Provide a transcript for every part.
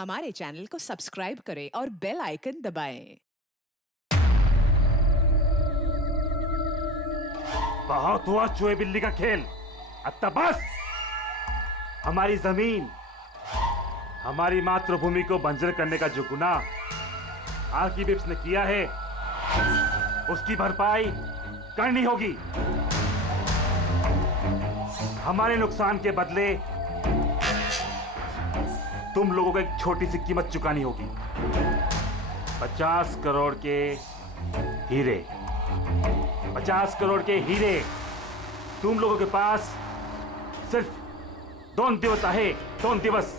हमारे चैनल को सब्सक्राइब करें और बेल आइकन दबाएं। बहुत हुआ चूहे बिल्ली का खेल, अब तक बस। हमारी जमीन, हमारी मातृभूमि को बंजर करने का जो गुनाह आर्किबिप्स ने किया है, उसकी भरपाई करनी होगी। हमारे नुकसान के बदले तुम लोगों को एक छोटी सी कीमत चुकानी होगी। 50 करोड़ के हीरे, 50 करोड़ के हीरे तुम लोगों के पास सिर्फ 2 दिवस आहे, 2 दिवस।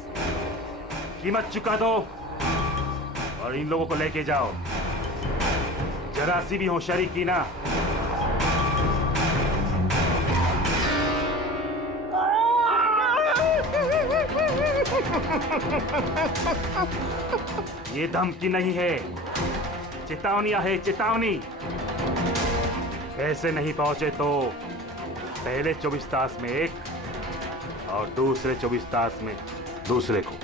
कीमत चुका दो और इन लोगों को लेके जाओ। जरा सी भी होशियारी की ना, ये धमकी नहीं है, चेतावनी है, चेतावनी। पैसे नहीं पहुंचे तो पहले 24 तास में एक और दूसरे 24 तास में दूसरे को।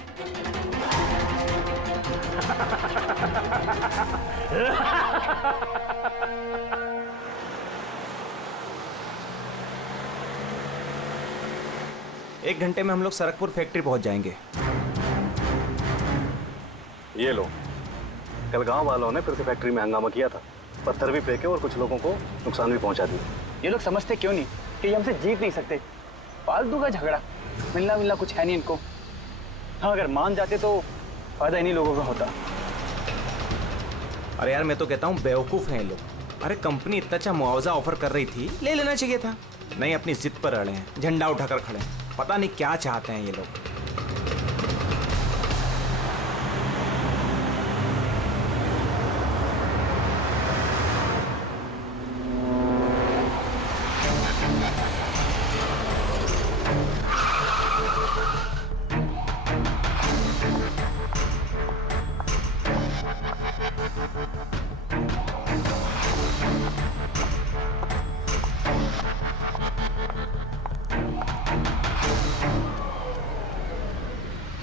एक घंटे में हम लोग सरकपुर फैक्ट्री पहुंच जाएंगे। ये लो, कल गांव वालों ने फिर से फैक्ट्री में हंगामा किया था, पत्थर भी फेंके और कुछ लोगों को नुकसान भी पहुंचा दिया। ये लोग समझते क्यों नहीं कि ये हमसे जीत नहीं सकते। फालतू का झगड़ा, मिलना कुछ है नहीं इनको। हाँ, अगर मान जाते तो फायदा इन्हीं लोगों का होता। अरे यार, मैं तो कहता हूँ बेवकूफ़ हैं ये लोग। अरे कंपनी इतना अच्छा मुआवजा ऑफर कर रही थी, ले लेना चाहिए था। नहीं, अपनी जिद पर अड़े हैं, झंडा उठाकर खड़े हैं। पता नहीं क्या चाहते हैं ये लोग।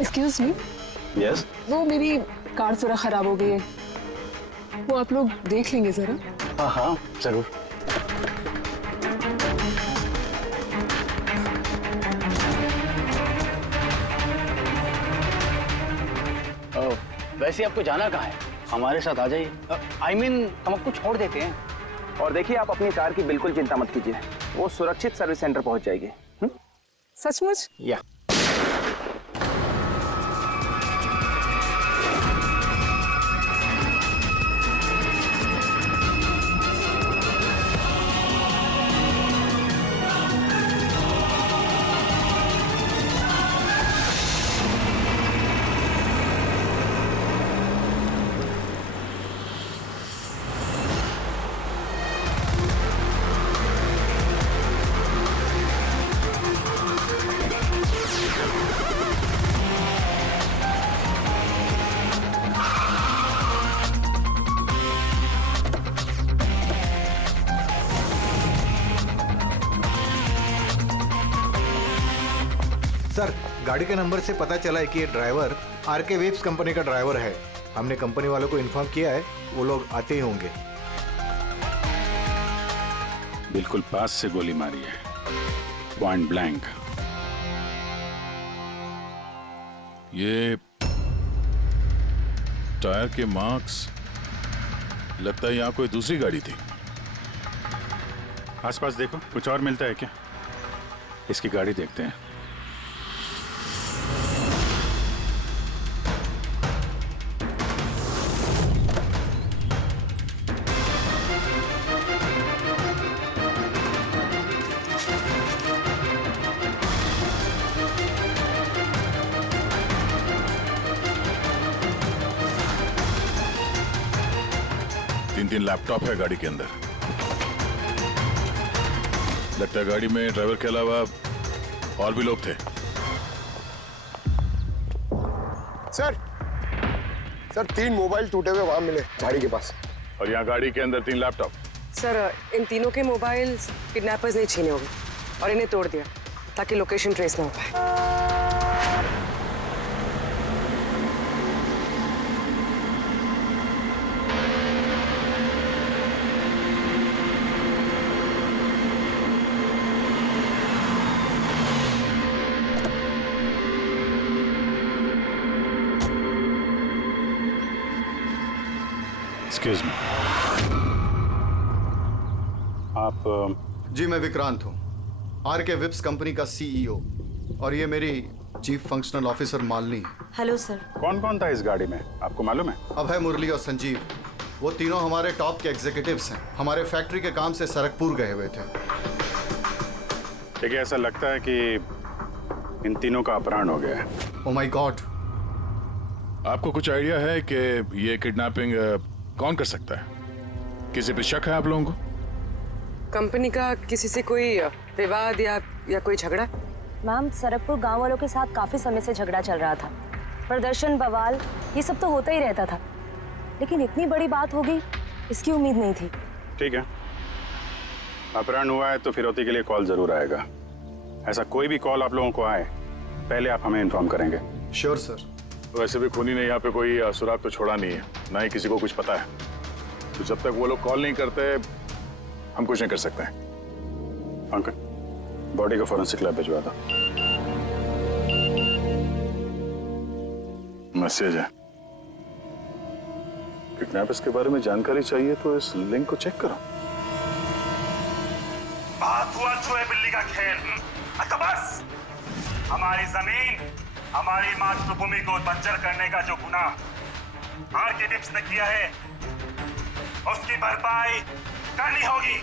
एक्सक्यूज मी, यस, वो मेरी कार जरा खराब हो गई है, वो आप लोग देख लेंगे जरा। हाँ हाँ जरूर। वैसे आपको जाना कहाँ है? हमारे साथ आ जाइए। I mean, हम आपको छोड़ देते हैं। और देखिए, आप अपनी कार की बिल्कुल चिंता मत कीजिए, वो सुरक्षित सर्विस सेंटर पहुंच जाएगी। सचमुच? या सर, गाड़ी के नंबर से पता चला है कि ये ड्राइवर आरके वेब्स कंपनी का ड्राइवर है। हमने कंपनी वालों को इन्फॉर्म किया है, वो लोग आते ही होंगे। बिल्कुल पास से गोली मारी है, पॉइंट ब्लैंक। ये टायर के मार्क्स, लगता है यहाँ कोई दूसरी गाड़ी थी। आसपास देखो, कुछ और मिलता है क्या? इसकी गाड़ी देखते हैं। तीन लैपटॉप है गाड़ी के अंदर। लगता है गाड़ी में ड्राइवर के अलावा और भी लोग थे। सर 3 मोबाइल टूटे हुए वहां मिले झाड़ी के पास। और यहाँ गाड़ी के अंदर 3 लैपटॉप। सर, इन तीनों के मोबाइल किडनैपर्स ने छीने होंगे और इन्हें तोड़ दिया ताकि लोकेशन ट्रेस ना हो पाए। एक्सक्यूज मी, आप जी मैं विक्रांत हूँ, आरके विप्स कंपनी का सीईओ, और ये मेरी चीफ फंक्शनल ऑफिसर मालिनी है। Hello sir. कौन कौन था इस गाड़ी में, आपको मालूम है? अभय, मुरली और संजीव, वो तीनों हमारे टॉप के एग्जीक्यूटिव्स हैं। हमारे फैक्ट्री के काम से सरकपुर गए हुए थे। देखिए, ऐसा लगता है कि इन तीनों का अपहरण हो गया है। Oh my God. आपको कुछ आइडिया है कि ये किडनैपिंग कौन कर सकता है? किसी पे शक है आप लोगों को? कंपनी का किसी से कोई विवाद या कोई झगड़ा? मैम, सरकपुर गांव वालों के साथ काफी समय से झगड़ा चल रहा था। प्रदर्शन, बवाल, ये सब तो होता ही रहता था, लेकिन इतनी बड़ी बात होगी इसकी उम्मीद नहीं थी। ठीक है, अपहरण हुआ है तो फिरौती के लिए कॉल जरूर आएगा। ऐसा कोई भी कॉल आप लोगों को आए, पहले आप हमें इन्फॉर्म करेंगे। Sure sir. वैसे भी खूनी ने यहाँ पे कोई सुराग तो छोड़ा नहीं है, ना ही किसी को कुछ पता है, तो जब तक वो लोग कॉल नहीं करते हम कुछ नहीं कर सकते हैं। अंकल, बॉडी को फॉरेंसिक लैब भिजवा दो। मैसेज है, किडनैपर्स के बारे में जानकारी चाहिए तो इस लिंक को चेक करो। बात हुआ चूहे बिल्ली का खेल। अच्छा बस, हमारी जमीन, हमारी मातृभूमि को बंजर करने का जो गुनाह आरके विप्स ने किया है, उसकी भरपाई करनी होगी।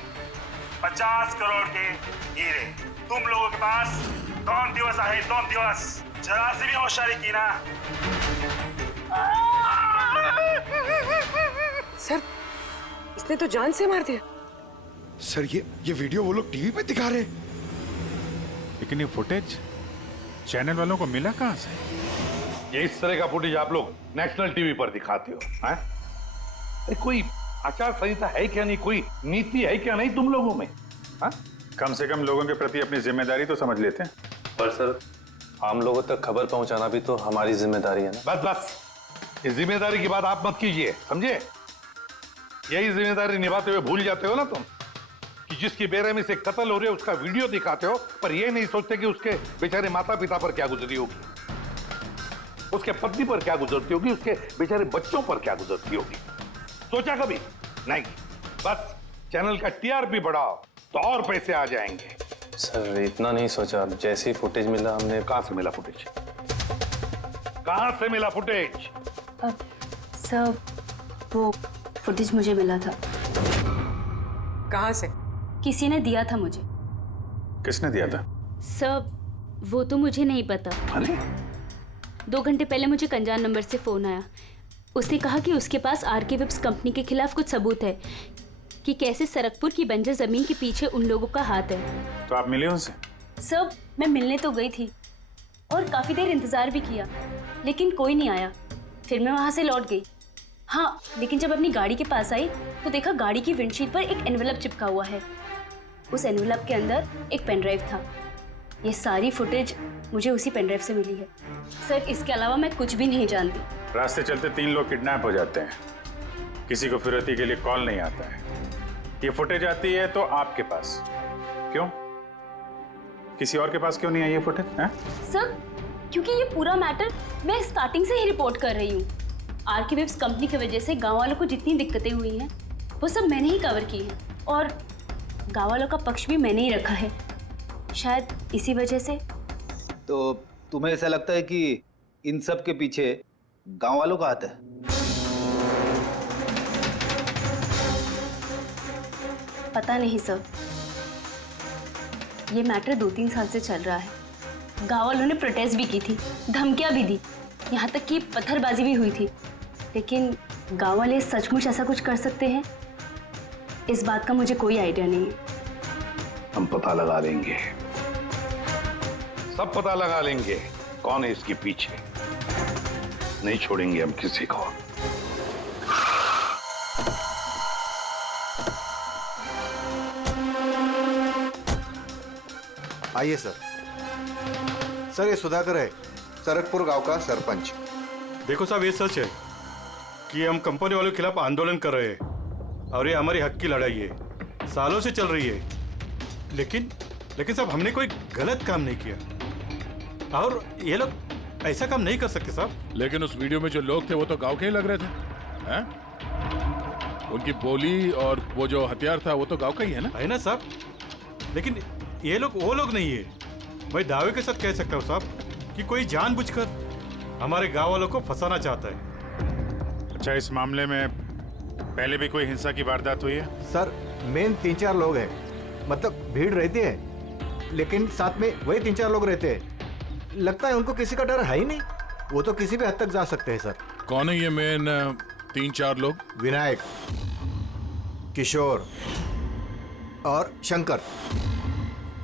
50 करोड़ के हीरे तुम लोगों के पास 2 दिवस आहे, 2 दिवस। जरा सी भी होशियारी की ना। सर, इसने तो जान से मार दिया। सर, ये वीडियो वो लोग टीवी पे दिखा रहे हैं। लेकिन ये फुटेज चैनल वालों को मिला कहां से? ये इस तरह का फुटेज आप लोग नेशनल टीवी पर दिखाते हो, हैं? अरे कोई आचार संहिता है क्या नहीं, कोई नीति है क्या नहीं तुम लोगों में? हाँ? कम से कम लोगों के प्रति अपनी जिम्मेदारी तो समझ लेते हैं। पर सर, आम लोगों तक खबर पहुंचाना भी तो हमारी जिम्मेदारी है ना। बस बस, इस जिम्मेदारी की बात आप मत कीजिए, समझे? यही जिम्मेदारी निभाते हुए भूल जाते हो ना तुम कि जिसकी बेरहमी से कत्ल हो रहे है उसका वीडियो दिखाते हो, पर यह नहीं सोचते कि उसके बेचारे माता पिता पर क्या गुजरी होगी, उसके पत्नी पर क्या गुजरती होगी, उसके बेचारे बच्चों पर क्या गुजरती होगी। सोचा कभी नहीं? बस चैनल का टीआरपी बढ़ाओ तो और पैसे आ जाएंगे। सर, इतना नहीं सोचा। जैसे ही फुटेज मिला हमने। कहां से मिला फुटेज? कहां से मिला फुटेज? सर, वो फुटेज मुझे मिला था। कहां से? किसी ने दिया था मुझे। किसने दिया था? सर, वो तो मुझे नहीं पता। अरे 2 घंटे पहले मुझे कंजान नंबर से फोन आया। उसने कहा कि उसके पास आरके विप्स कंपनी के खिलाफ कुछ सबूत है कि कैसे सरकपुर की बंजर जमीन के पीछे उन लोगों का हाथ है। तो आप मिले उनसे? सर, मैं मिलने तो गई थी और काफी देर इंतजार भी किया, लेकिन कोई नहीं आया। फिर मैं वहां से लौट गई। हाँ, लेकिन जब अपनी गाड़ी के पास आई तो देखा गाड़ी की विंडशीट पर एक एनवेलप चिपका हुआ है। उस एनवेलप के अंदर एक पेन ड्राइव था। ये सारी फुटेज मुझे उसी पेन ड्राइव से मिली है। सर, इसके अलावा मैं कुछ भी नहीं जानती। रास्ते चलते 3 लोग किडनैप हो जाते हैं, किसी को फिरौती के लिए कॉल नहीं आता है। ये फुटेज आती है तो आपके पास क्यों? किसी और के पास क्यों नहीं आई ये फुटेज? सर, क्योंकि ये पूरा मैटर मैं स्टार्टिंग से ही रिपोर्ट कर रही हूँ। आरके विप्स कंपनी की वजह से गांव वालों को जितनी दिक्कतें हुई हैं वो सब मैंने ही कवर की है, और गांव वालों का पक्ष भी मैंने ही रखा है। शायद इसी वजह से। तो तुम्हें ऐसा लगता है कि इन सब के पीछे गांव वालों का हाथ है? पता नहीं सर, ये मैटर 2-3 साल से चल रहा है। गांव वालों ने प्रोटेस्ट भी की थी, धमकियां भी दी, यहाँ तक कि पत्थरबाजी भी हुई थी, लेकिन गांव वाले सचमुच ऐसा कुछ कर सकते हैं, इस बात का मुझे कोई आइडिया नहीं है। हम पता लगा लेंगे, सब पता लगा लेंगे कौन है इसके पीछे। नहीं छोड़ेंगे हम किसी को। आइए सर। सर, ये सुधाकर है, सरकपुर गांव का सरपंच। देखो साहब, ये सच है कि हम कंपनी वालों के खिलाफ आंदोलन कर रहे हैं और ये हमारी हक की लड़ाई है, सालों से चल रही है। लेकिन साहब, हमने कोई गलत काम नहीं किया और ये लोग ऐसा काम नहीं कर सकते साहब। लेकिन उस वीडियो में जो लोग थे वो तो गांव के ही लग रहे थे, हैं? उनकी बोली और वो जो हथियार था वो तो गांव का ही है ना? है ना साहब, लेकिन ये लोग वो लोग नहीं है। मैं दावे के साथ कह सकता हूँ साहब कि कोई जानबूझकर हमारे गांव वालों को फंसाना चाहता है। अच्छा, इस मामले में पहले भी कोई हिंसा की वारदात हुई है? सर मेन 3-4 लोग हैं, मतलब भीड़ रहती है लेकिन साथ में वही 3-4 लोग रहते हैं। लगता है उनको किसी का डर है ही नहीं, वो तो किसी भी हद तक जा सकते हैं सर। कौन है ये मेन 3-4 लोग? विनायक, किशोर और शंकर।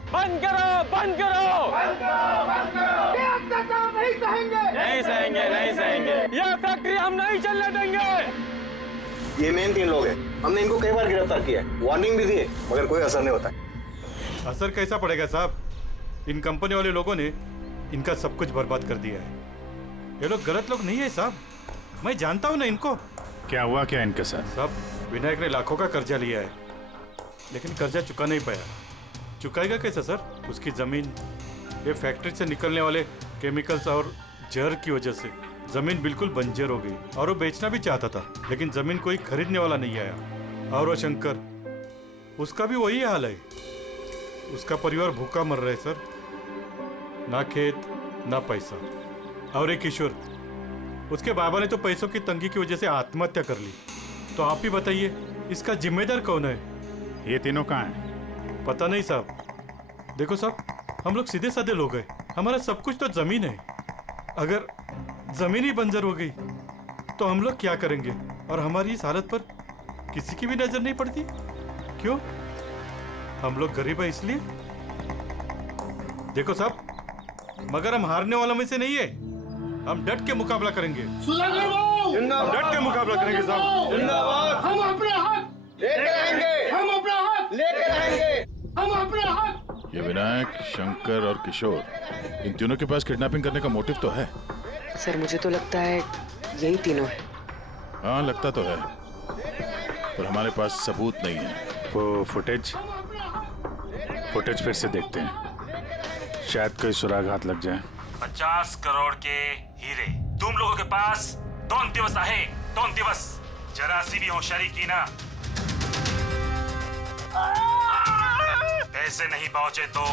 बंद करो, बंद करो, बंद करो, बंद करो। ये अत्याचार नहीं सहेंगे, नहीं सहेंगे, नहीं सहेंगे। ये फैक्ट्री हम नहीं चलने देंगे। ये मेन 3 लोग हैं, हमने इनको कई बार गिरफ्तार किया है, वार्निंग भी दी है, मगर कोई असर नहीं होता। असर कैसा पड़ेगा साहब? इन कंपनी वाले लोगों ने इनका सब कुछ बर्बाद कर दिया है। ये लोग गलत लोग नहीं है साहब, मैं जानता हूँ ना इनको। क्या हुआ क्या इनके साथ? साहब विनायक ने लाखों का कर्जा लिया है, लेकिन कर्जा चुका नहीं पाया। चुकाएगा कैसे सर? उसकी जमीन, ये फैक्ट्री से निकलने वाले केमिकल्स और जहर की वजह से जमीन बिल्कुल बंजर हो गई और वो बेचना भी चाहता था, लेकिन जमीन कोई खरीदने वाला नहीं आया। और वो शंकर, उसका भी वही हाल है। उसका परिवार भूखा मर रहा है सर, ना खेत ना पैसा। और एक किशोर, उसके बाबा ने तो पैसों की तंगी की वजह से आत्महत्या कर ली। तो आप ही बताइए इसका जिम्मेदार कौन है? ये तीनों कहाँ हैं? पता नहीं साहब। देखो साहब, हम लोग सीधे साधे लोग हैं, हमारा सब कुछ तो जमीन है। अगर जमीन ही बंजर हो गई तो हम लोग क्या करेंगे? और हमारी इस हालत पर किसी की भी नजर नहीं पड़ती। क्यों? हम लोग गरीब है इसलिए? देखो साहब, मगर हम हारने वालों में से नहीं है। हम डट के मुकाबला करेंगे, हम डट के मुकाबला करेंगे साहब। हम अपने हक लेकर आएंगे, हम अपना हक लेकर आएंगे, हम अपने हक। ये विनायक, शंकर और किशोर, इन तीनों के पास किडनैपिंग करने का मोटिव तो है। सर मुझे तो लगता है यही तीनों है। हाँ लगता तो है, पर हमारे पास सबूत नहीं है। वो फुटेज फिर से देखते हैं, शायद कोई सुराग हाथ लग जाए। 50 करोड़ के हीरे तुम लोगों के पास 2 दिवस आहे, 2 दिवस। जरा सी भी होशियारी की ना, पैसे नहीं पहुंचे तो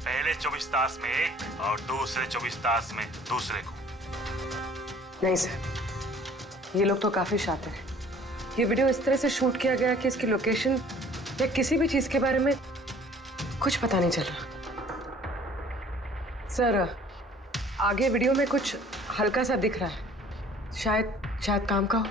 पहले 24 तास में एक और दूसरे 24 तास में दूसरे को। नहीं सर, ये लोग तो काफी शातिर हैं। ये वीडियो इस तरह से शूट किया गया कि इसकी लोकेशन या किसी भी चीज के बारे में कुछ पता नहीं चल रहा। सर आगे वीडियो में कुछ हल्का सा दिख रहा है, शायद काम का हो।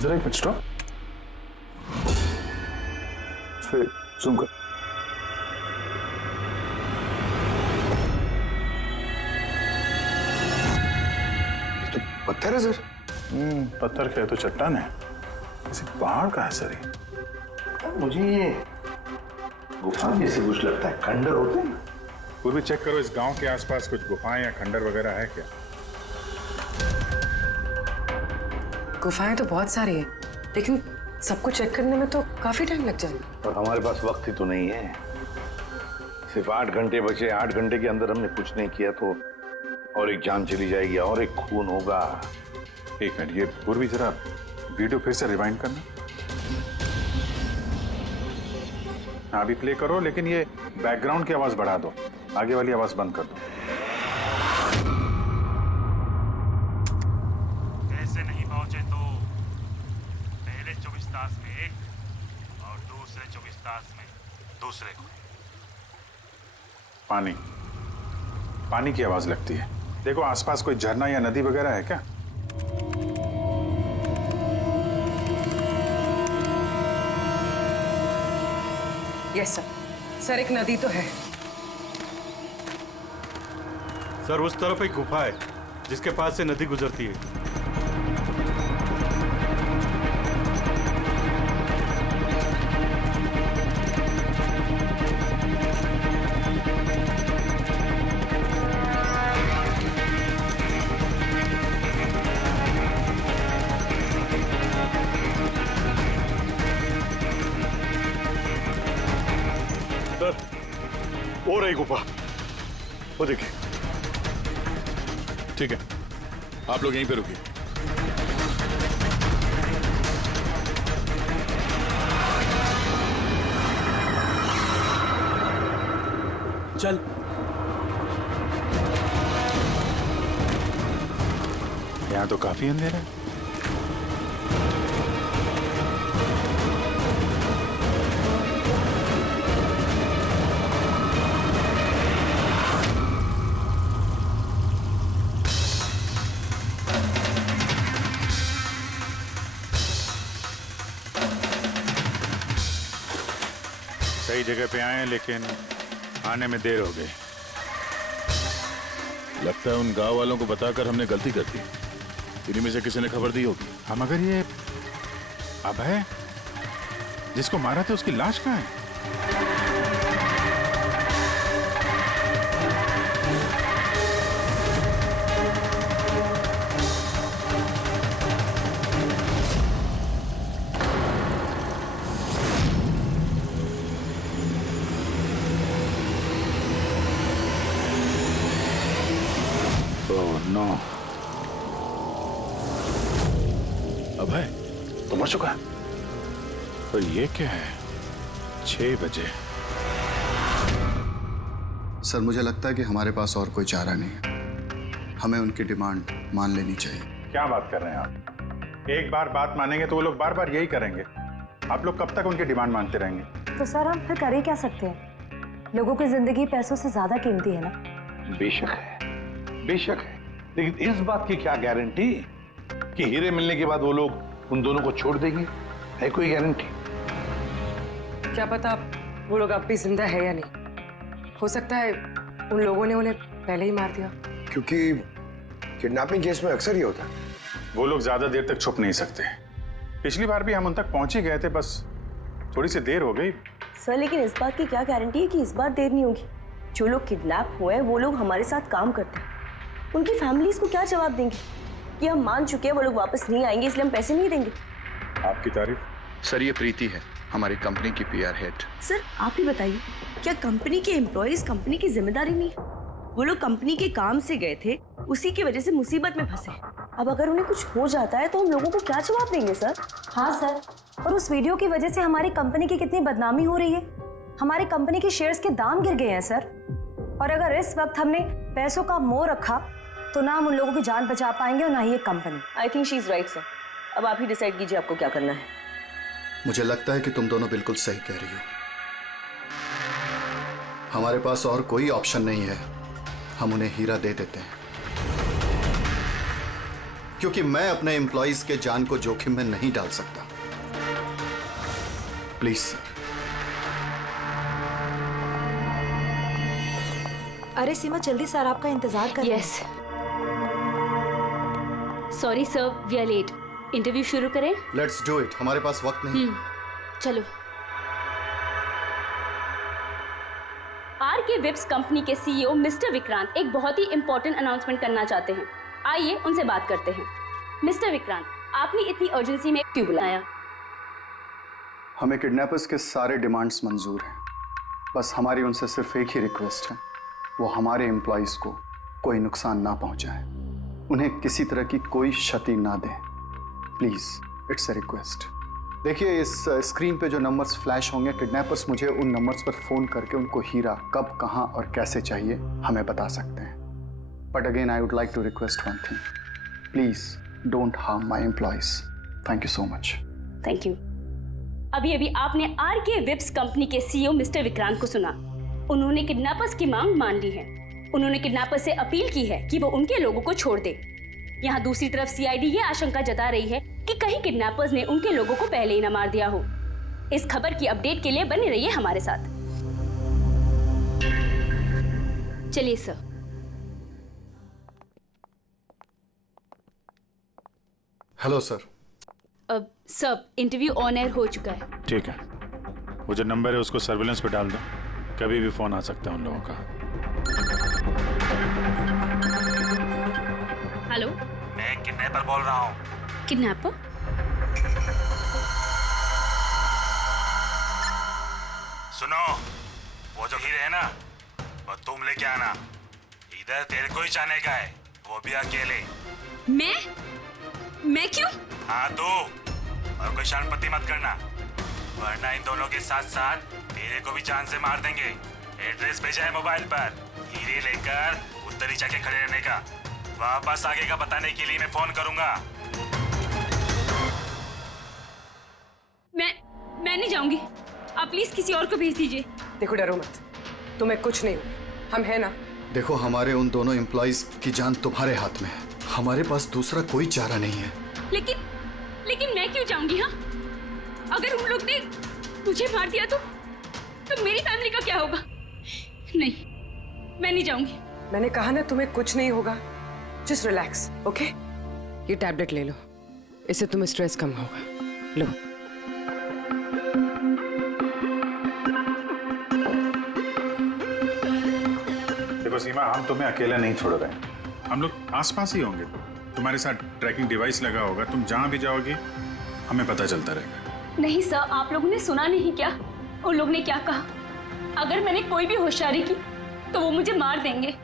जरा एक मिनट स्टॉप, फिर जूम कर। तो पत्थर है सर। पत्थर क्या है तो चट्टान है, किसी पहाड़ का है सर ये। मुझे ये गुफा जैसे कुछ लगता है, खंडर होते हैं। पूर्वी चेक करो, इस गांव के आसपास कुछ गुफाएं या खंडर वगैरह है क्या? गुफाएं तो बहुत सारी है, लेकिन सबको चेक करने में तो काफी टाइम लग जाएगा। और हमारे पास वक्त ही तो नहीं है। सिर्फ 8 घंटे बचे, 8 घंटे के अंदर हमने कुछ नहीं किया तो और एक जान चली जाएगी और एक खून होगा। एक मिनट, ये पूर्वी जरा वीडियो फिर से रिवाइंड करना। हाँ अभी प्ले करो, लेकिन ये बैकग्राउंड की आवाज बढ़ा दो, आगे वाली आवाज बंद कर दो। पैसे नहीं पहुंचे तो पहले 24 तास में एक और दूसरे 24 तास में दूसरे को। पानी की आवाज लगती है। देखो आसपास कोई झरना या नदी वगैरह है क्या? यस सर, एक नदी तो है। सर उस तरफ एक गुफा है जिसके पास से नदी गुजरती है। वो रही गुफा, वो देखिए। ठीक है, आप लोग यहीं पे रुकिए। चल। यहाँ तो काफी अंधेरा है। सही जगह पे आए हैं, लेकिन आने में देर हो गई। लगता है उन गांव वालों को बताकर हमने गलती कर दी। इन्हीं में से किसी ने खबर दी होगी। हम अगर ये अभय जिसको मारा था उसकी लाश कहाँ है? नो, अभय तो मर चुका है। पर ये क्या है? 6 बजे। सर मुझे लगता है कि हमारे पास और कोई चारा नहीं है। हमें उनकी डिमांड मान लेनी चाहिए। क्या बात कर रहे हैं आप? एक बार बात मानेंगे तो वो लोग बार बार यही करेंगे। आप लोग कब तक उनकी डिमांड मानते रहेंगे? तो सर हम फिर कर ही क्या सकते हैं? लोगों की जिंदगी पैसों से ज्यादा कीमती है ना। बेशक है, बेशक है, लेकिन इस बात की क्या गारंटी कि हीरे मिलने के बाद वो लोग उन दोनों को छोड़ देंगे? है कोई गारंटी? क्या पता वो लोग अब भी जिंदा है या नहीं। हो सकता है उन लोगों ने उन्हें पहले ही मार दिया। क्योंकि किडनैपिंग केस में अक्सर ही होता है। वो लोग ज्यादा देर तक छुप नहीं सकते। पिछली बार भी हम उन तक पहुंच ही गए थे, बस थोड़ी सी देर हो गई। सर लेकिन इस बात की क्या गारंटी है कि इस बार देर नहीं होगी? जो लोग किडनैप हुए हैं वो लोग हमारे साथ काम करते हैं। उनकी फैमिलीज को क्या जवाब देंगे कि हम मान चुके हैं वो लोग वापस नहीं आएंगे इसलिए हम पैसे नहीं देंगे? आपकी तारीफ। सर ये प्रीति है, हमारी कंपनी की PR हेड। सर आप ही बताइए, क्या कंपनी के एम्प्लॉयज कंपनी की जिम्मेदारी नहीं? वो लोग कंपनी के काम से गए थे, उसी की वजह से मुसीबत में फंसे। अब अगर उन्हें कुछ हो जाता है तो हम लोगों को क्या जवाब देंगे सर? हाँ सर, और उस वीडियो की वजह से हमारी कंपनी की कितनी बदनामी हो रही है। हमारी कंपनी के शेयर्स के दाम गिर गए हैं सर। और अगर इस वक्त हमने पैसों का मोह रखा तो ना हम उन लोगों की जान बचा पाएंगे और ना ही ये company. I think she is right sir. अब आप ही डिसाइड कीजिए आपको क्या करना है। मुझे लगता है कि तुम दोनों बिल्कुल सही कह रही हो। हमारे पास और कोई ऑप्शन नहीं है, हम उन्हें हीरा दे देते हैं। क्योंकि मैं अपने एम्प्लॉइज के जान को जोखिम में नहीं डाल सकता। Please sir. अरे सीमा जल्दी सर आपका इंतजार कर रहे हैं। Yes sorry sir, we are late. Interview शुरू करें? लेट्स डू इट, हमारे पास वक्त नहीं। चलो। आरके विप्स कंपनी के CEO मिस्टर विक्रांत एक बहुत ही इंपॉर्टेंट अनाउंसमेंट करना चाहते हैं। आइए उनसे बात करते हैं। मिस्टर विक्रांत, आपने इतनी अर्जेंसी में क्यों बुलाया? हमें किडनैपर्स के सारे डिमांड्स मंजूर हैं। बस हमारी उनसे सिर्फ एक ही रिक्वेस्ट है, वो हमारे एम्प्लॉइज को कोई नुकसान ना पहुंचाए, उन्हें किसी तरह की कोई क्षति ना दें। Please, it's a request. देखिए इस स्क्रीन पे जो नंबर्स फ्लैश होंगे, किडनैपर्स मुझे उन नंबर्स पर फोन करके उनको हीरा कब, कहां और कैसे चाहिए हमें बता सकते हैं। But again I would like to request one thing, please don't harm my employees. Thank you so much. Thank you. अभी अभी आपने आरके विप्स कंपनी के CEO मिस्टर विक्रांत को सुना। उन्होंने किडनैपर्स की मांग मान ली है। उन्होंने किडनैपर्स से अपील की है कि वो उनके लोगों को छोड़ दे। यहाँ दूसरी तरफ CID ये आशंका जता रही है कि कहीं किडनैपर्स ने उनके लोगों को पहले ही न मार दिया हो। इस खबर की अपडेट के लिए बने रहिए हमारे साथ। चलिए सर। Hello sir. अब सब इंटरव्यू ऑन एयर हो चुका है। ठीक है, वो जो नंबर है उसको सर्विलेंस पे डाल दो, कभी भी फोन आ सकता है उन लोगों का। हेलो, मैं किडनैपर बोल रहा हूँ। किडनैपर? सुनो, वो जो हीरे है ना, और तुम लेके आना। इधर तेरे को ही जाने का है, वो भी अकेले। मैं क्यों? हाँ तो, और कोई शानपत्ती मत करना, वरना इन दोनों के साथ साथ तेरे को भी जान से मार देंगे। एड्रेस भेजा है मोबाइल पर, हीरे लेकर उधर ही जाके खड़े रहने का। वापस आगे का बताने के लिए मैं फोन करूंगा। मैं नहीं जाऊंगी, आप प्लीज किसी और को भेज दीजिए। देखो डरो मत, तुम्हें कुछ नहीं, हम हैं ना। देखो हमारे उन दोनों एम्प्लॉइज की जान तुम्हारे हाथ में है, हमारे पास दूसरा कोई चारा नहीं है। लेकिन मैं क्यों जाऊंगी? हाँ, अगर उन लोग ने मुझे मार दिया तो मेरी फैमिली का क्या होगा? नहीं, मैं नहीं जाऊंगी। मैंने कहा ना तुम्हें कुछ नहीं होगा, जस्ट रिलैक्स, ओके? ये टैबलेट ले लो, इससे तुम्हें स्ट्रेस कम होगा। लो। देखो सीमा, हम तुम्हें अकेला नहीं छोड़ रहे हैं, हम लोग आसपास ही होंगे। तुम्हारे साथ ट्रैकिंग डिवाइस लगा होगा, तुम जहां भी जाओगी हमें पता चलता रहेगा। नहीं सर, आप लोगों ने सुना नहीं क्या उन लोग ने क्या कहा? अगर मैंने कोई भी होशियारी की तो वो मुझे मार देंगे।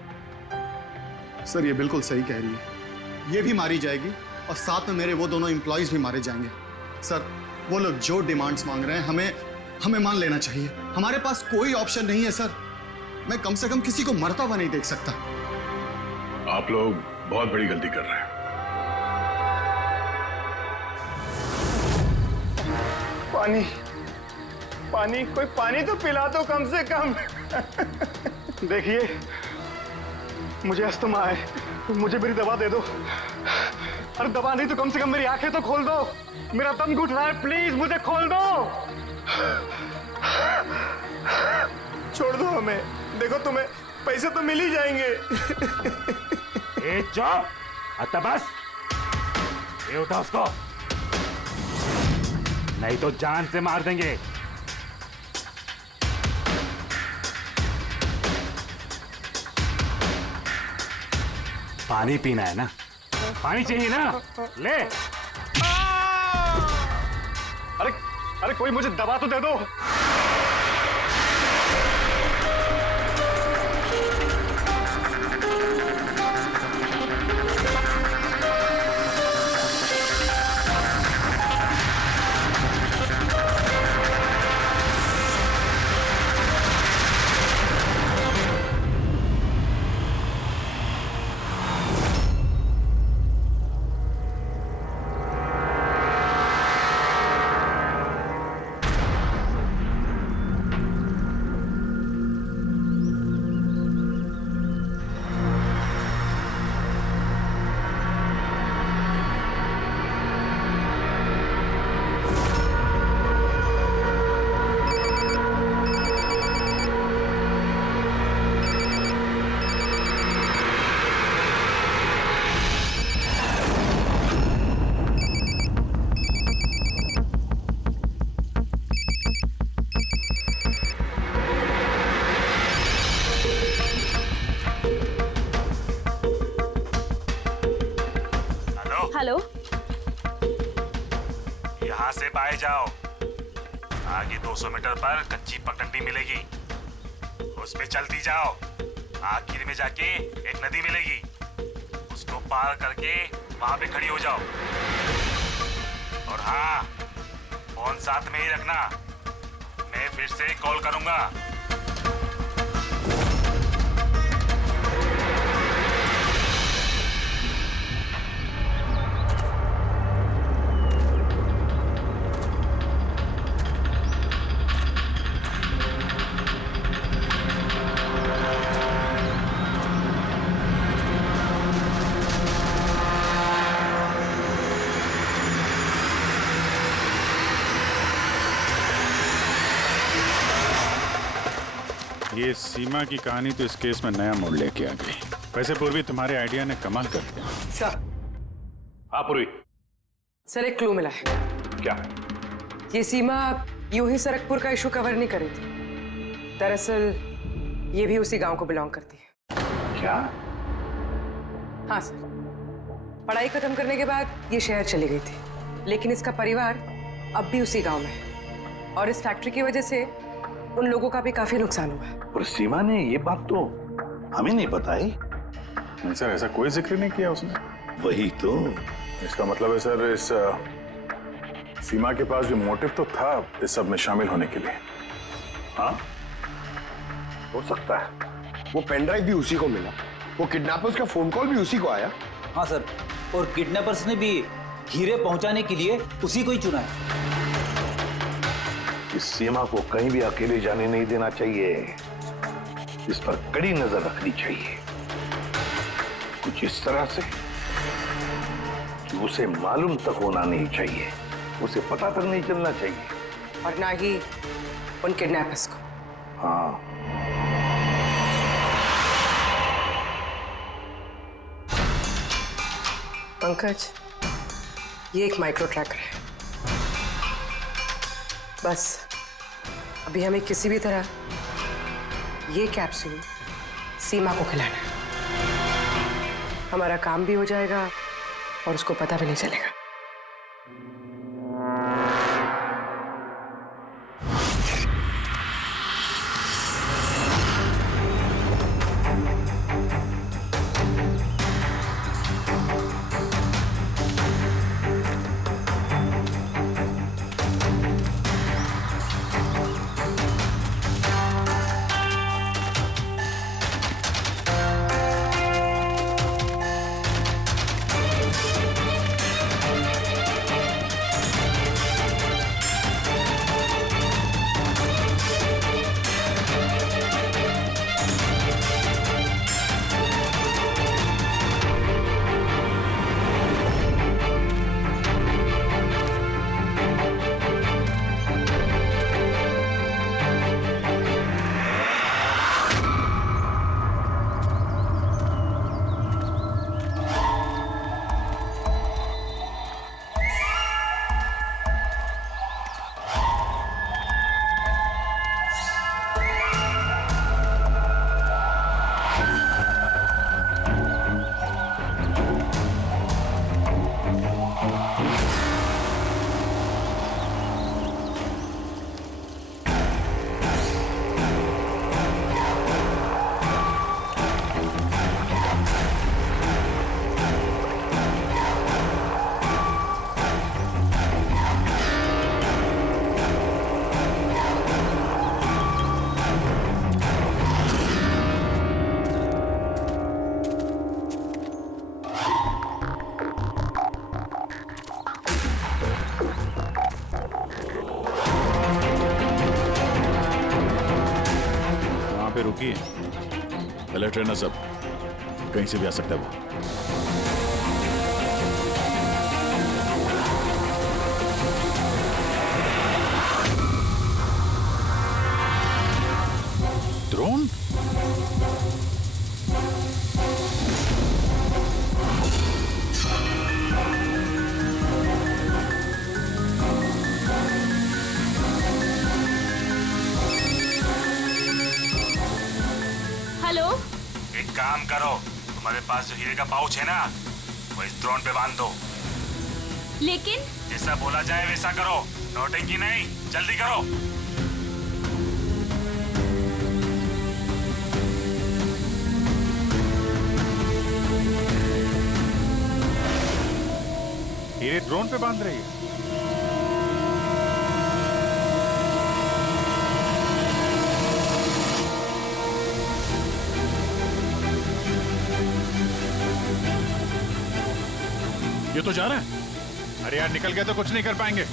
सर ये बिल्कुल सही कह रही है, ये भी मारी जाएगी और साथ में मेरे वो दोनों एम्प्लॉइज भी मारे जाएंगे। सर वो लोग जो डिमांड्स मांग रहे हैं हमें मान लेना चाहिए, हमारे पास कोई ऑप्शन नहीं है सर। मैं कम से कम किसी को मरता हुआ नहीं देख सकता। आप लोग बहुत बड़ी गलती कर रहे हैं। पानी, कोई पानी तो पिला दो कम से कम। देखिए मुझे अस्थमा है, मुझे मेरी दवा दे दो। अरे दवा नहीं तो कम से कम मेरी आंखें तो खोल दो, मेरा दम घुट रहा है, प्लीज मुझे खोल दो। छोड़ दो हमें, देखो तुम्हें पैसे तो मिल ही जाएंगे। ए चुप, आता बस, ये उठा उसको, नहीं तो जान से मार देंगे। पानी पीना है ना? पानी चाहिए ना? ले। अरे कोई मुझे दवा तो दे दो। हेलो, यहाँ से बाहर जाओ, आगे 200 मीटर पर कच्ची पगडंडी मिलेगी, उस पे चलती जाओ। आखिर में जाके एक नदी मिलेगी, उसको पार करके वहां पे खड़ी हो जाओ। और हाँ, फोन साथ में ही रखना, मैं फिर से कॉल करूंगा। ये सीमा की कहानी तो इस केस में नया मोड़ लेके आ गई। वैसे पूर्वी, तुम्हारे आइडिया ने कमाल कर दिया। सर। हाँ पूर्वी। सर एक क्लू मिला है। क्या? ये सीमा यूं ही सरकपुर का इशू कवर नहीं कर रही थी, दरअसल ये भी उसी गांव को बिलोंग करती है। क्या? हाँ सर, पढ़ाई खत्म करने के बाद ये शहर चली गई थी, लेकिन इसका परिवार अब भी उसी गांव में है और इस फैक्ट्री की वजह से उन लोगों का भी काफी नुकसान हुआ। पर सीमा ने ये बात तो हमें नहीं बताई। नहीं सर, ऐसा कोई जिक्र नहीं किया उसने। वही तो। इसका मतलब है सर, इस सीमा के पास भी मोटिव तो था इस सब में शामिल होने के लिए। हाँ, हो सकता है। वो पेन ड्राइव भी उसी को मिला, वो किडनैपर्स का फोन कॉल भी उसी को आया। हाँ सर, और किडनैपर्स ने भी हीरे पहुंचाने के लिए उसी को ही चुना है। इस सीमा को कहीं भी अकेले जाने नहीं देना चाहिए, इस पर कड़ी नजर रखनी चाहिए, कुछ इस तरह से कि उसे मालूम तक होना नहीं चाहिए, उसे पता तक नहीं चलना चाहिए। और ना ही उन किडनैपर्स को। हाँ, पंकज, ये एक माइक्रो ट्रैकर है। बस अभी हमें किसी भी तरह ये कैप्सूल सीमा को खिलाना है। हमारा काम भी हो जाएगा और उसको पता भी नहीं चलेगा। रुकी, अलर्ट रहना सब, कहीं से भी आ सकता है वो। ड्रोन? हेलो, एक काम करो, तुम्हारे पास जो हीरे का पाउच है ना, वो इस ड्रोन पे बांध दो। लेकिन जैसा बोला जाए वैसा करो, नौटंकी नहीं, जल्दी करो। हीरे ड्रोन पे बांध रही है। ये तो जा रहा है। अरे यार, निकल गया तो कुछ नहीं कर पाएंगे।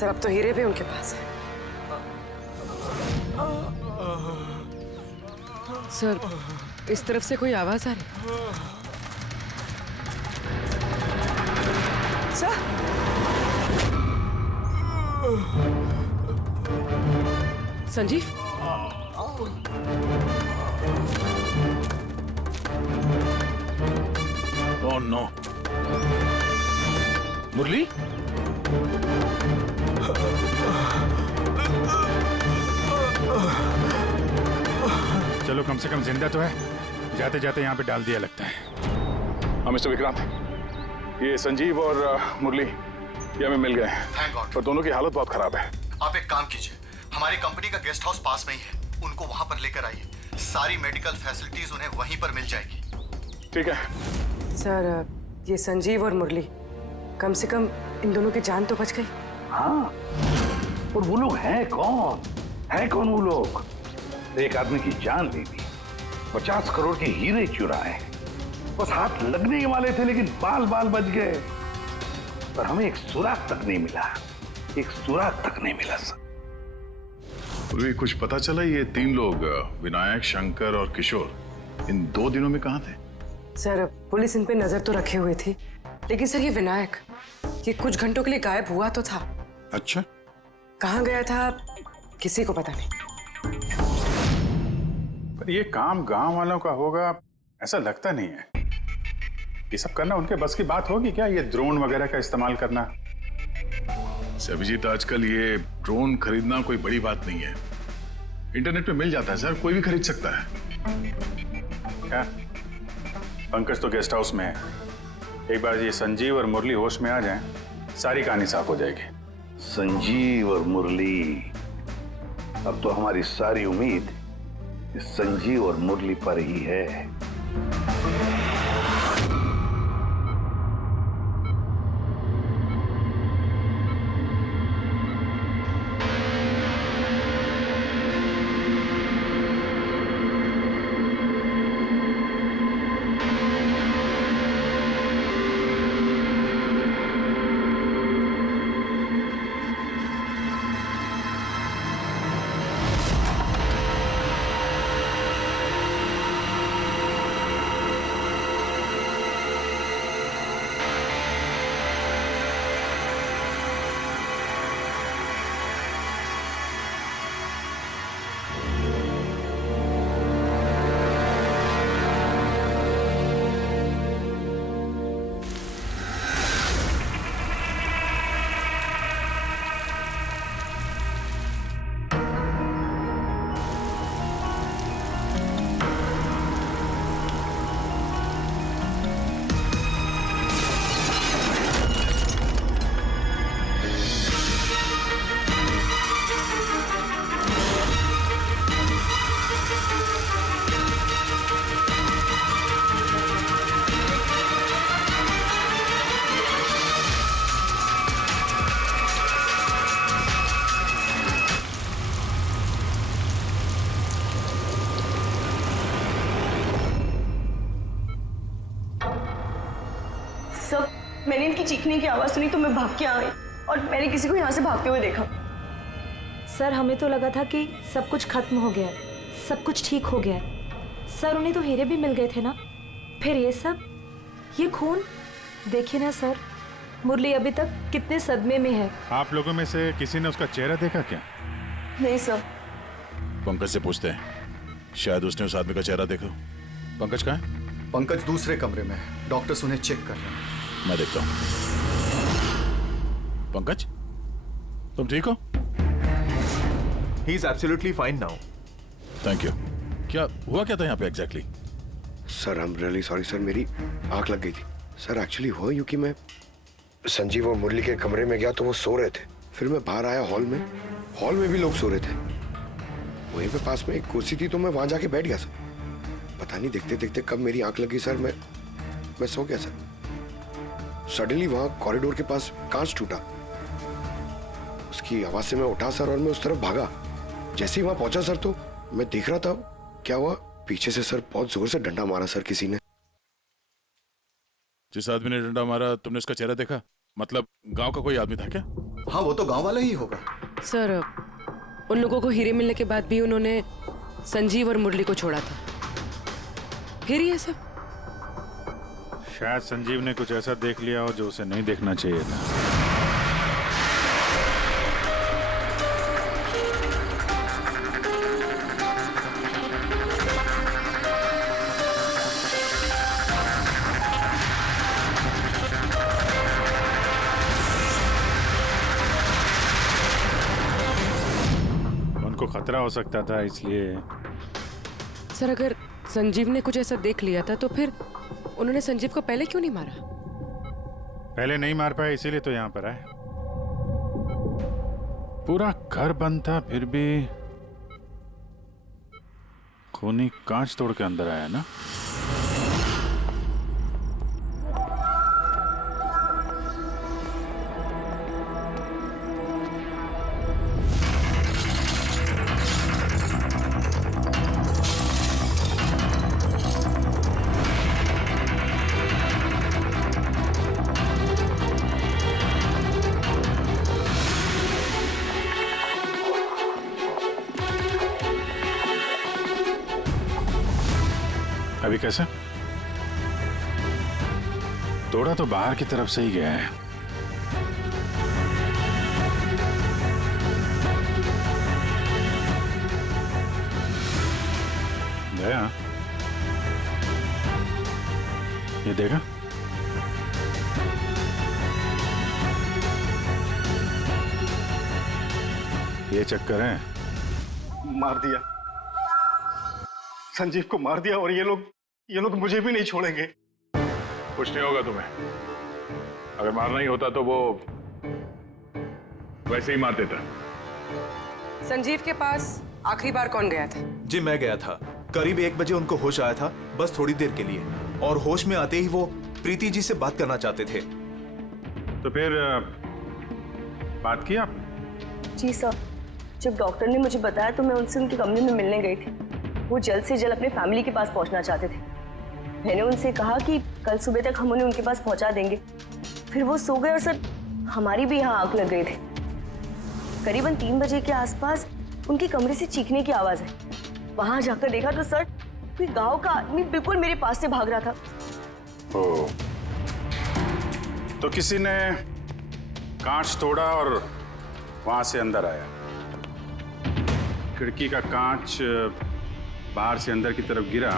सर अब तो हीरे भी उनके पास है। सर इस तरफ से कोई आवाज आ रही सर? संजीव ओह नो, मुरली? चलो कम से कम जिंदा तो है, जाते जाते यहाँ पे डाल दिया लगता है। हाँ मिस्टर विक्रांत, ये संजीव और मुरली ये हमें मिल गए हैं। Thank God. पर दोनों की हालत बहुत खराब है। आप एक काम कीजिए, हमारी कंपनी का गेस्ट हाउस पास में ही है, उनको वहां पर लेकर आइए। सारी मेडिकल फैसिलिटीज उन्हें वहीं पर मिल जाएगी। ठीक है सर, ये संजीव और मुरली, कम से कम इन दोनों की जान तो बच गई। हाँ, और वो लोग हैं कौन? है कौन वो लोग? एक आदमी की जान ले ली, 50 करोड़ के हीरे चुराए, बस हाथ लगने ही वाले थे लेकिन बाल बाल बच गए। पर हमें एक सुराग तक नहीं मिला, एक सुराग तक नहीं मिला सर। मुरली, कुछ पता चला ये 3 लोग विनायक, शंकर और किशोर इन 2 दिनों में कहाँ थे? सर पुलिस इन पे नजर तो रखे हुए थी, लेकिन सर ये विनायक, ये कुछ घंटों के लिए गायब हुआ तो था। अच्छा, कहाँ गया था किसी को पता नहीं। पर ये काम गांव वालों का होगा ऐसा लगता नहीं है। ये सब करना उनके बस की बात होगी क्या? ये ड्रोन वगैरह का इस्तेमाल करना? अभिजीत, आजकल ये ड्रोन खरीदना कोई बड़ी बात नहीं है, इंटरनेट पे मिल जाता है सर, कोई भी खरीद सकता है। क्या? पंकज तो गेस्ट हाउस में है, एक बार ये संजीव और मुरली होश में आ जाएं, सारी कहानी साफ हो जाएगी। संजीव और मुरली, अब तो हमारी सारी उम्मीद इस संजीव और मुरली पर ही है। मैंने इनकी चीखने की आवाज सुनी तो मैं भाग के आ गई और मैंने किसी को यहाँ से भागते हुए देखा। सर हमें तो लगा था कि सब कुछ खत्म हो गया है, सब कुछ ठीक हो गया है। सर उन्हें तो हीरे भी मिल गए थे ना, फिर ये सब, ये खून देखिए ना सर, मुरली अभी तक कितने सदमे में है। आप लोगों में से किसी ने उसका चेहरा देखा क्या? नहीं सर। पंकज से पूछते हैं, शायद उसने उस आदमी का चेहरा देखा। पंकज कहाँ है? पंकज दूसरे कमरे में है, डॉक्टर्स उन्हें चेक कर रहे हैं। मैं देखता हूँ। पंकज, तुम ठीक हो? He is absolutely fine now. Thank you. क्या हुआ क्या था यहाँ पे exactly? Sir I am really sorry sir, मेरी आंख लग गई थी। सर एक्चुअली हुआ यूं कि मैं संजीव और मुरली के कमरे में गया तो वो सो रहे थे, फिर मैं बाहर आया हॉल में भी लोग सो रहे थे। वहीं पे पास में एक कुर्सी थी तो मैं वहां जाके बैठ गया सर। पता नहीं देखते देखते कब मेरी आंख लगी सर, मैं सो गया सर। सडनली वहां कॉरिडोर के पास कांच टूटा, उसकी आवाज से मैं उठा सर और मैं उस तरफ भागा। जैसे ही वहां पहुंचा सर तो मैं देख रहा था क्या हुआ, पीछे से सर बहुत जोर से डंडा मारा सर किसी ने। जिस आदमी ने डंडा मारा तुमने उसका चेहरा देखा? मतलब गांव का कोई आदमी था क्या? हाँ वो तो गांव वाला ही होगा। सर उन लोगों को हीरे मिलने के बाद भी उन्होंने संजीव और मुरली को छोड़ा था, फिर ये सब। शायद संजीव ने कुछ ऐसा देख लिया हो जो उसे नहीं देखना चाहिए था। उनको खतरा हो सकता था, इसलिए। सर अगर संजीव ने कुछ ऐसा देख लिया था तो फिर उन्होंने संजीव को पहले क्यों नहीं मारा? पहले नहीं मार पाए इसीलिए तो यहाँ पर आए। पूरा घर बंद था फिर भी खूनी कांच तोड़ के अंदर आया ना। अभी कैसे? तोड़ा तो बाहर की तरफ से ही गया है। गया, ये देखा? ये चक्कर है। मार दिया, संजीव को मार दिया, और ये लोग मुझे भी नहीं छोड़ेंगे। कुछ नहीं होगा तुम्हें। अगर मारना ही होता तो वो वैसे ही मार देता। संजीव के पास आखिरी बार कौन गया था? जी मैं गया था। करीब 1 बजे उनको होश आया था, बस थोड़ी देर के लिए, और होश में आते ही वो प्रीति जी से बात करना चाहते थे। तो फिर बात की आपने? जी सर, जब डॉक्टर ने मुझे बताया तो मैं उनसे उनके कमरे में मिलने गई थी। वो जल्द से जल्द अपने फैमिली के पास पहुंचना चाहते थे। मैंने उनसे कहा कि कल सुबह तक हम उन्हें उनके पास पहुंचा देंगे। फिर वो सो गए और सर हमारी भी यहाँ आग लग गई थी। करीबन 3 बजे के आसपास उनके कमरे से चीखने की आवाज है। वहां जाकर देखा तो सर कोई गांव का आदमी बिल्कुल मेरे पास से भाग रहा था। ओ, तो किसी ने कांच तोड़ा और वहां से अंदर आया। खिड़की का कांच बाहर से अंदर की तरफ गिरा।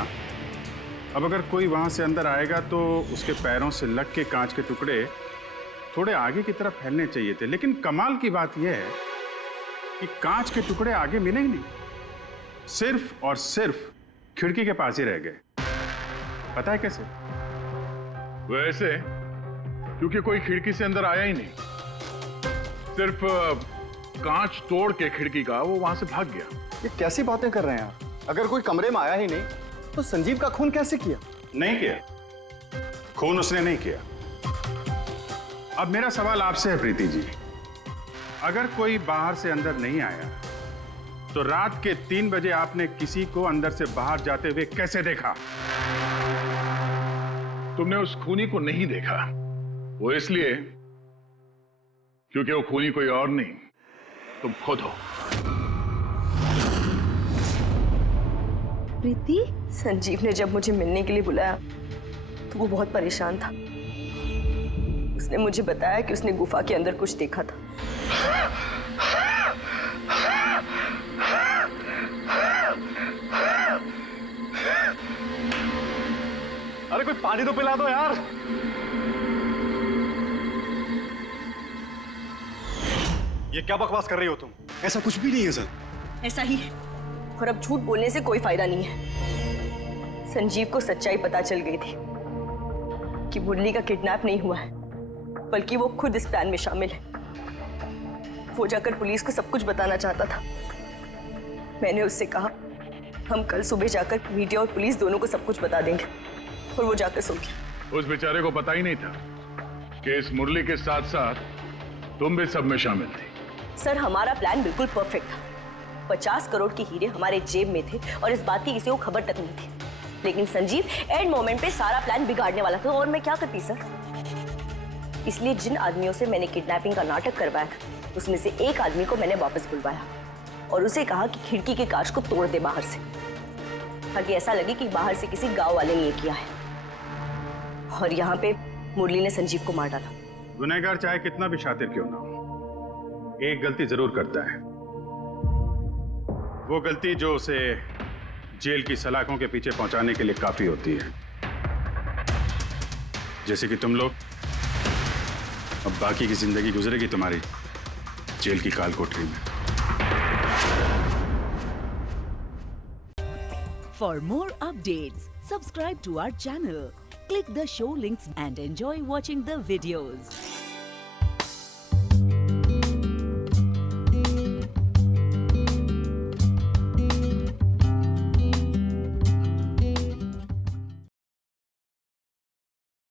अब अगर कोई वहां से अंदर आएगा तो उसके पैरों से लग के कांच के टुकड़े थोड़े आगे की तरफ फैलने चाहिए थे, लेकिन कमाल की बात यह है कि कांच के टुकड़े आगे मिले ही नहीं, सिर्फ और सिर्फ खिड़की के पास ही रह गए। पता है कैसे? वैसे क्योंकि कोई खिड़की से अंदर आया ही नहीं, सिर्फ कांच तोड़ के खिड़की का वो वहां से भाग गया। ये कैसी बातें कर रहे हैं आप? अगर कोई कमरे में आया ही नहीं तो संजीव का खून कैसे किया? नहीं किया, खून उसने नहीं किया। अब मेरा सवाल आपसे है प्रीति जी, अगर कोई बाहर से अंदर नहीं आया तो रात के 3 बजे आपने किसी को अंदर से बाहर जाते हुए कैसे देखा? तुमने उस खूनी को नहीं देखा, वो इसलिए क्योंकि वो खूनी कोई और नहीं, तुम खुद हो। प्रीति? संजीव ने जब मुझे मिलने के लिए बुलाया तो वो बहुत परेशान था। उसने मुझे बताया कि उसने गुफा के अंदर कुछ देखा था। अरे कोई पानी तो पिला दो यार। ये क्या बकवास कर रही हो तुम? ऐसा कुछ भी नहीं है सर। ऐसा ही है, और अब झूठ बोलने से कोई फायदा नहीं है। संजीव को सच्चाई पता चल गई थी कि मुरली का किडनैप नहीं हुआ है, बल्कि वो खुद इस प्लान में शामिल है। वो जाकर पुलिस को सब कुछ बताना चाहता था। मैंने उससे कहा हम कल सुबह जाकर मीडिया और पुलिस दोनों को सब कुछ बता देंगे, और वो जाकर सो गया। उस बेचारे को पता ही नहीं था कि इस मुरली के साथ साथ तुम भी सब में शामिल थी। सर हमारा प्लान बिल्कुल परफेक्ट था। 50 करोड़ के हीरे हमारे जेब में थे और इस बात की किसी को खबर तक नहीं थी, लेकिन संजीव एंड मोमेंट पे सारा प्लान बिगाड़ने वाला था। और मैं क्या करती सर? इसलिए जिन आदमियों से मैंने किडनैपिंग का नाटक करवाया था उसमें से एक आदमी को मैंने वापस बुलवाया और उसे कहा कि खिड़की के कांच को तोड़ दे बाहर से, ताकि ऐसा लगे कि बाहर से किसी गांव वाले ने ये किया है। और यहाँ पे मुरली ने संजीव को मार डाला। गुनहगार चाहे कितना भी शातिर क्यों ना हो, एक गलती जरूर करता है। वो गलती जो उसे जेल की सलाखों के पीछे पहुंचाने के लिए काफी होती है। जैसे कि तुम लोग, अब बाकी की जिंदगी गुजरेगी तुम्हारी जेल की काल कोठरी में। For more updates, subscribe to our channel, click the show links and enjoy watching the videos.